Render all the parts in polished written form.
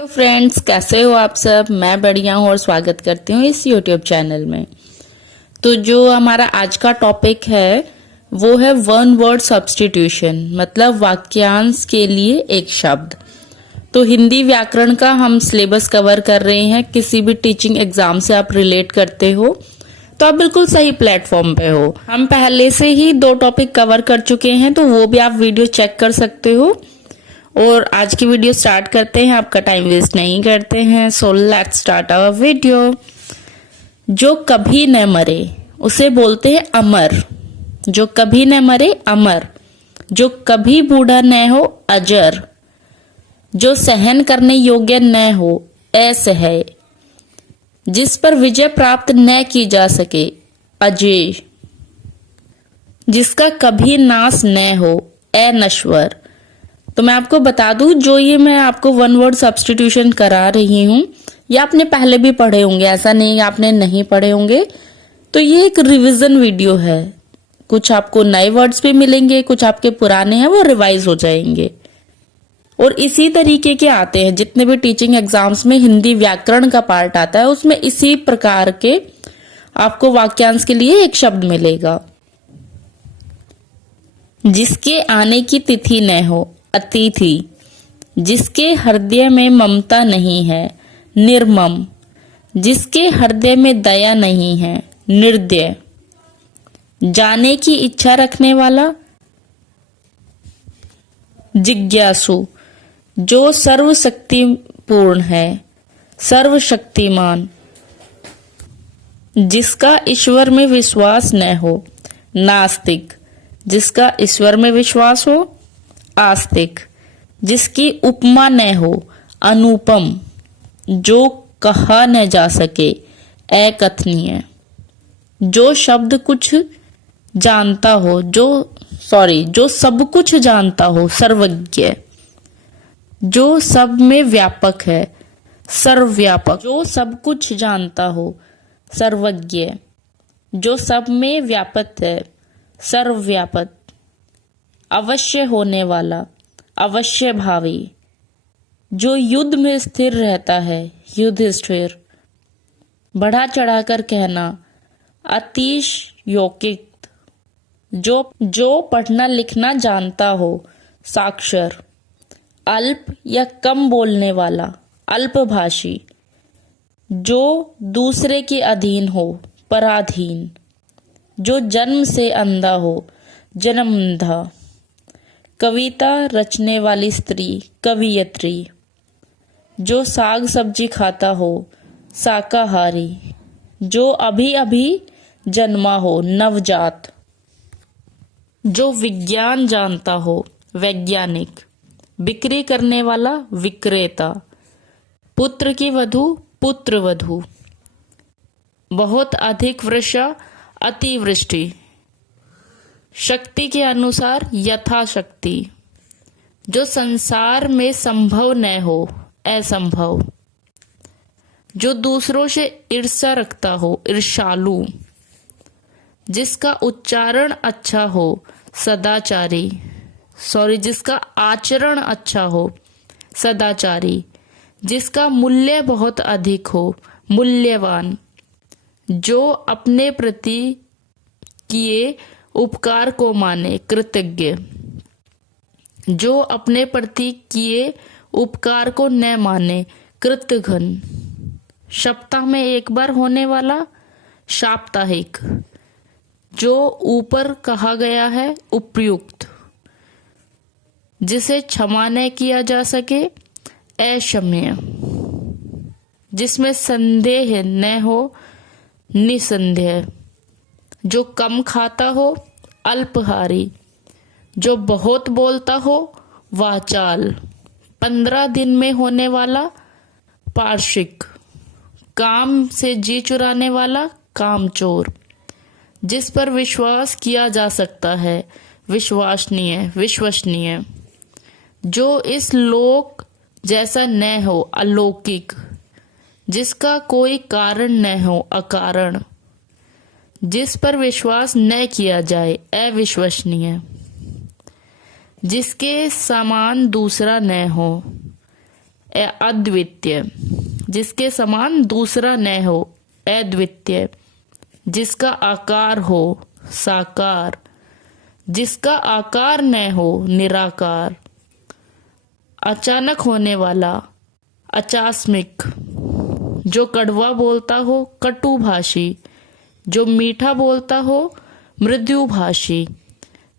तो फ्रेंड्स, कैसे हो आप सब। मैं बढ़िया हूँ और स्वागत करती हूँ इस यूट्यूब चैनल में। तो जो हमारा आज का टॉपिक है वो है वन वर्ड सब्स्टिट्यूशन, मतलब वाक्यांश के लिए एक शब्द। तो हिंदी व्याकरण का हम सिलेबस कवर कर रहे हैं। किसी भी टीचिंग एग्जाम से आप रिलेट करते हो तो आप बिल्कुल सही प्लेटफॉर्म पे हो। हम पहले से ही 2 टॉपिक कवर कर चुके हैं, तो वो भी आप वीडियो चेक कर सकते हो। और आज की वीडियो स्टार्ट करते हैं, आपका टाइम वेस्ट नहीं करते हैं। So let's start our video. जो कभी न मरे उसे बोलते हैं अमर। जो कभी न मरे अमर। जो कभी बूढ़ा न हो अजर। जो सहन करने योग्य न हो असह्य। जिस पर विजय प्राप्त न की जा सके अजेय। जिसका कभी नाश न हो अनश्वर। तो मैं आपको बता दूं, जो ये मैं आपको वन वर्ड सब्स्टिट्यूशन करा रही हूं ये आपने पहले भी पढ़े होंगे, ऐसा नहीं आपने नहीं पढ़े होंगे। तो ये एक रिवीजन वीडियो है। कुछ आपको नए वर्ड्स भी मिलेंगे, कुछ आपके पुराने हैं वो रिवाइज हो जाएंगे। और इसी तरीके के आते हैं जितने भी टीचिंग एग्जाम्स में हिंदी व्याकरण का पार्ट आता है, उसमें इसी प्रकार के आपको वाक्यांश के लिए एक शब्द मिलेगा। जिसके आने की तिथि न हो अतिथि। जिसके हृदय में ममता नहीं है निर्मम। जिसके हृदय में दया नहीं है निर्दय। जाने की इच्छा रखने वाला जिज्ञासु। जो सर्वशक्तिपूर्ण है सर्वशक्तिमान। जिसका ईश्वर में विश्वास न हो नास्तिक। जिसका ईश्वर में विश्वास हो आस्तिक। जिसकी उपमा न हो अनुपम। जो कहा न जा सके अकथनीय। जो शब्द कुछ जानता हो जो सब कुछ जानता हो सर्वज्ञ। जो सब में व्यापक है सर्वव्यापक। जो सब कुछ जानता हो सर्वज्ञ। जो सब में व्यापक है सर्वव्यापक। अवश्य होने वाला अवश्य भावी। जो युद्ध में स्थिर रहता है युधिष्ठिर। बढ़ा चढ़ाकर कहना अतिश यौकिक। जो पढ़ना लिखना जानता हो साक्षर। अल्प या कम बोलने वाला अल्पभाषी। जो दूसरे के अधीन हो पराधीन। जो जन्म से अंधा हो जन्मंधा। कविता रचने वाली स्त्री कवियत्री। जो साग सब्जी खाता हो शाकाहारी। जो अभी अभी जन्मा हो नवजात। जो विज्ञान जानता हो वैज्ञानिक। बिक्री करने वाला विक्रेता। पुत्र की वधू पुत्र वधू। बहुत अधिक वर्षा अतिवृष्टि। शक्ति के अनुसार यथाशक्ति। जो संसार में संभव न हो असंभव। जो दूसरों से ईर्ष्या रखता हो ईर्ष्यालु। जिसका उच्चारण अच्छा हो सदाचारी जिसका आचरण अच्छा हो सदाचारी। जिसका मूल्य बहुत अधिक हो मूल्यवान। जो अपने प्रति किए उपकार को माने कृतज्ञ। जो अपने प्रति किए उपकार को न माने कृतघ्न। सप्ताह में एक बार होने वाला साप्ताहिक। जो ऊपर कहा गया है उपयुक्त। जिसे क्षमा न किया जा सके अक्षम्य। जिसमें संदेह न हो निसंदेह। जो कम खाता हो अल्पहारी। जो बहुत बोलता हो वाचाल। 15 दिन में होने वाला पार्षिक। काम से जी चुराने वाला कामचोर। जिस पर विश्वास किया जा सकता है विश्वसनीय। जो इस लोक जैसा न हो अलौकिक। जिसका कोई कारण न हो अकारण। जिस पर विश्वास न किया जाए अविश्वसनीय। जिसके समान दूसरा न हो अद्वितीय, जिसके समान दूसरा न हो, अद्वितीय, जिसका आकार हो, साकार, जिसका आकार न हो, निराकार, अचानक होने वाला, अचास्मिक, जो कड़वा बोलता हो, कटुभाषी, जो मीठा बोलता हो, मृदुभाषी,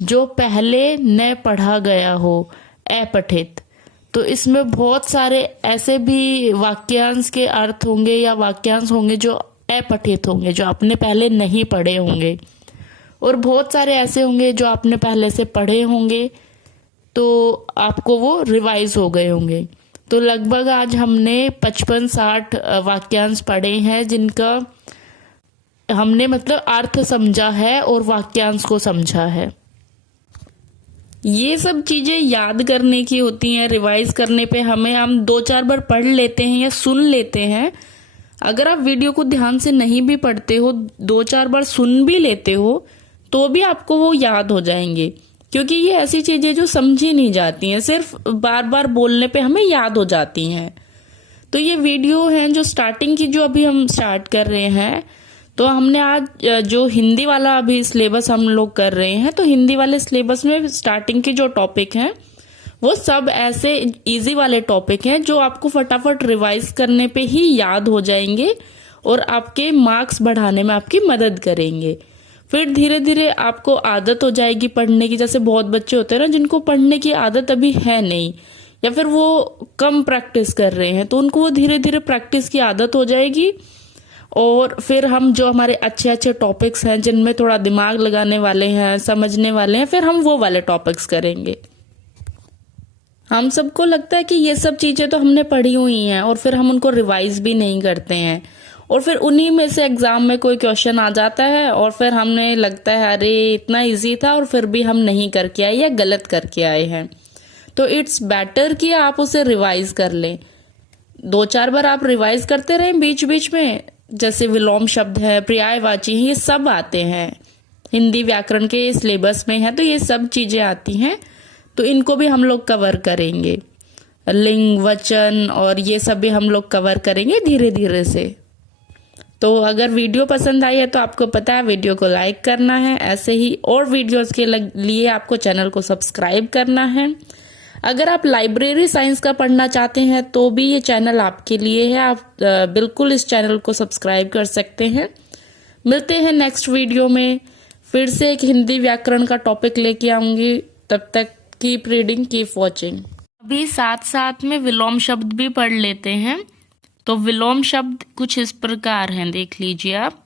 जो पहले न पढ़ा गया हो, अपठित। तो इसमें बहुत सारे ऐसे भी वाक्यांश के अर्थ होंगे या वाक्यांश होंगे जो अपठित होंगे, जो आपने पहले नहीं पढ़े होंगे, और बहुत सारे ऐसे होंगे जो आपने पहले से पढ़े होंगे तो आपको वो रिवाइज हो गए होंगे। तो लगभग आज हमने 55-60 वाक्यांश पढ़े हैं जिनका हमने मतलब अर्थ समझा है और वाक्यांश को समझा है। ये सब चीजें याद करने की होती हैं। रिवाइज करने पे हम 2-4 बार पढ़ लेते हैं या सुन लेते हैं। अगर आप वीडियो को ध्यान से नहीं भी पढ़ते हो, 2-4 बार सुन भी लेते हो, तो भी आपको वो याद हो जाएंगे, क्योंकि ये ऐसी चीजें जो समझी नहीं जाती हैं, सिर्फ बार बार बोलने पे हमें याद हो जाती हैं। तो ये वीडियो है जो स्टार्टिंग की, जो अभी हम स्टार्ट कर रहे हैं। तो हमने आज जो हिंदी वाला अभी सिलेबस हम लोग कर रहे हैं, तो हिंदी वाले सिलेबस में स्टार्टिंग के जो टॉपिक हैं वो सब ऐसे इजी वाले टॉपिक हैं जो आपको फटाफट रिवाइज करने पे ही याद हो जाएंगे और आपके मार्क्स बढ़ाने में आपकी मदद करेंगे। फिर धीरे धीरे आपको आदत हो जाएगी पढ़ने की। जैसे बहुत बच्चे होते हैं ना जिनको पढ़ने की आदत अभी है नहीं, या फिर वो कम प्रैक्टिस कर रहे हैं, तो उनको वो धीरे धीरे प्रैक्टिस की आदत हो जाएगी। और फिर हम जो हमारे अच्छे अच्छे टॉपिक्स हैं जिनमें थोड़ा दिमाग लगाने वाले हैं, समझने वाले हैं, फिर हम वो वाले टॉपिक्स करेंगे। हम सबको लगता है कि ये सब चीजें तो हमने पढ़ी हुई हैं और फिर हम उनको रिवाइज भी नहीं करते हैं, और फिर उन्हीं में से एग्जाम में कोई क्वेश्चन आ जाता है और फिर हमें लगता है अरे इतना इजी था, और फिर भी हम नहीं करके आए या गलत करके आए हैं। तो इट्स बेटर कि आप उसे रिवाइज कर लें। 2-4 बार आप रिवाइज करते रहें बीच बीच में। जैसे विलोम शब्द है, पर्यायवाची है, ये सब आते हैं हिंदी व्याकरण के सिलेबस में है, तो ये सब चीजें आती हैं, तो इनको भी हम लोग कवर करेंगे। लिंग, वचन और ये सब भी हम लोग कवर करेंगे धीरे धीरे से। तो अगर वीडियो पसंद आई है तो आपको पता है वीडियो को लाइक करना है। ऐसे ही और वीडियोस के लिए आपको चैनल को सब्सक्राइब करना है। अगर आप लाइब्रेरी साइंस का पढ़ना चाहते हैं तो भी ये चैनल आपके लिए है। आप बिल्कुल इस चैनल को सब्सक्राइब कर सकते हैं। मिलते हैं नेक्स्ट वीडियो में, फिर से एक हिंदी व्याकरण का टॉपिक लेके आऊंगी। तब तक कीप रीडिंग, कीप वॉचिंग। अभी साथ साथ में विलोम शब्द भी पढ़ लेते हैं। तो विलोम शब्द कुछ इस प्रकार हैं, देख लीजिए आप।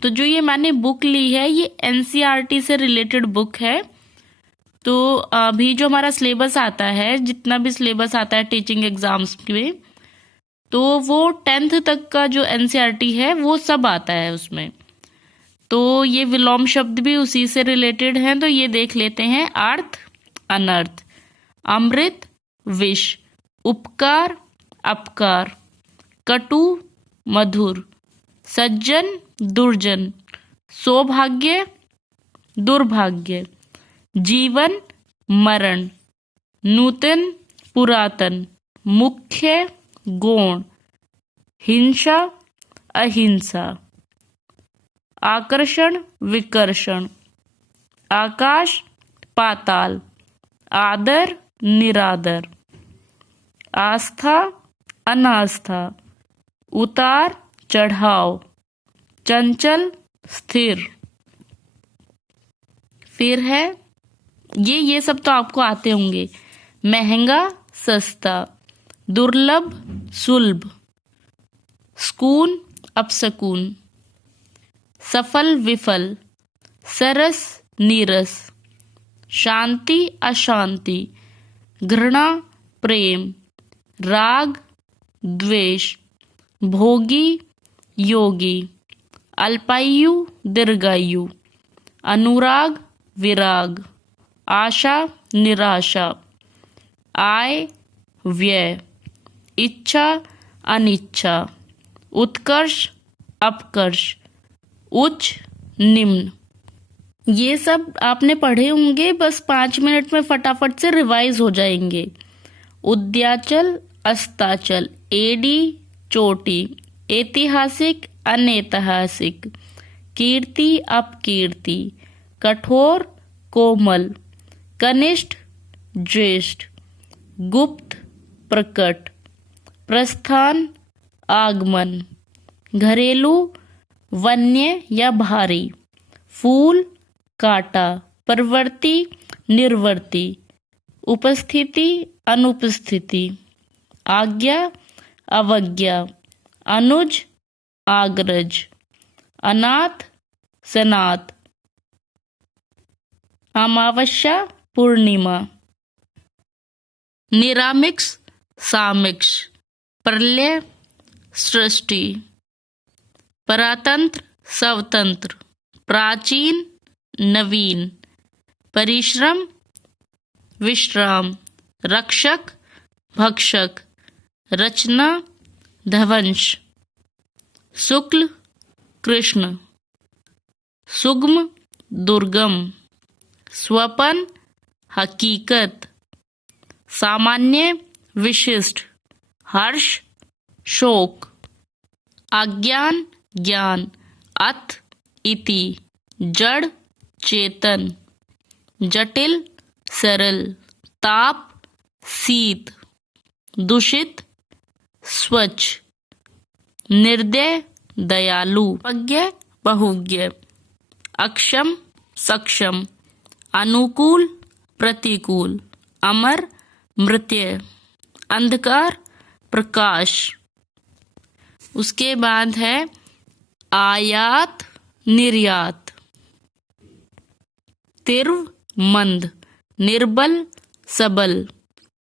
तो जो ये मैंने बुक ली है ये एनसीईआरटी से रिलेटेड बुक है। तो अभी जो हमारा सिलेबस आता है, जितना भी सिलेबस आता है टीचिंग एग्जाम्स में, तो वो 10th तक का जो एनसीईआरटी है वो सब आता है उसमें। तो ये विलोम शब्द भी उसी से रिलेटेड हैं। तो ये देख लेते हैं। अर्थ, अनर्थ, अमृत, विष, उपकार, अपकार, कटु, मधुर, सज्जन, दुर्जन, सौभाग्य, दुर्भाग्य, जीवन, मरण, नूतन, पुरातन, मुख्य, गौण, हिंसा, अहिंसा, आकर्षण, विकर्षण, आकाश, पाताल, आदर, निरादर, आस्था, अनास्था, उतार चढ़ाव, चंचल, स्थिर। फिर है ये सब तो आपको आते होंगे। महंगा, सस्ता, दुर्लभ, सुलभ, स्कून, अपशकुन, सफल, विफल, सरस, नीरस, शांति, अशांति, घृणा, प्रेम, राग, द्वेष, भोगी, योगी, अल्पायु, दीर्घायु, अनुराग, विराग, आशा, निराशा, आय, व्यय, इच्छा, अनिच्छा, उत्कर्ष, अपकर्ष, उच्च, निम्न। ये सब आपने पढ़े होंगे, बस 5 मिनट में फटाफट से रिवाइज हो जाएंगे। उद्याचल, अस्ताचल, एडी चोटी, ऐतिहासिक अनैतिहासिक, कीर्ति अपकीर्ति, कठोर कोमल, कनिष्ठ ज्येष्ठ, गुप्त प्रकट, प्रस्थान आगमन, घरेलू वन्य या भारी, फूल काटा, प्रवृत्ति निर्वृत्ति, उपस्थिति अनुपस्थिति, आज्ञा अवज्ञा, अनुज आग्रज, अनाथ सनाथ, अमावस्या पूर्णिमा, निरामिक्स सामिक्ष, प्रलय सृष्टि, परातंत्र स्वतंत्र, प्राचीन नवीन, परिश्रम विश्राम, रक्षक भक्षक, रचना ध्वंस, शुक्ल कृष्ण, सुगम दुर्गम, स्वपन हकीकत, सामान्य विशिष्ट, हर्ष शोक, अज्ञान ज्ञान, अथ इति, जड़ चेतन, जटिल सरल, ताप शीत, दूषित स्वच्छ, निर्दय दयालु, अज्ञ बहुज्ञ, अक्षम सक्षम, अनुकूल प्रतिकूल, अमर मृत्य, अंधकार प्रकाश। उसके बाद है आयात निर्यात, तीव्र मंद, निर्बल सबल,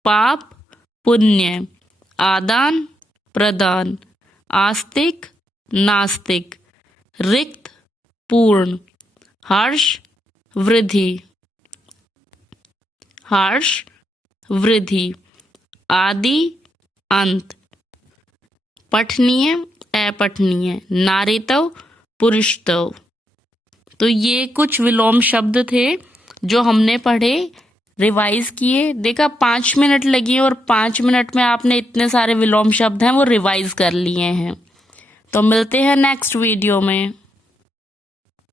पाप पुण्य, आदान प्रदान, आस्तिक नास्तिक, रिक्त पूर्ण, हर्ष वृद्धि, हर्ष वृद्धि, आदि अंत, पठनीय अपठनीय, नारीत्व पुरुषत्व। तो ये कुछ विलोम शब्द थे जो हमने पढ़े, रिवाइज किए। देखा 5 मिनट लगी और 5 मिनट में आपने इतने सारे विलोम शब्द हैं वो रिवाइज कर लिए हैं। तो मिलते हैं नेक्स्ट वीडियो में।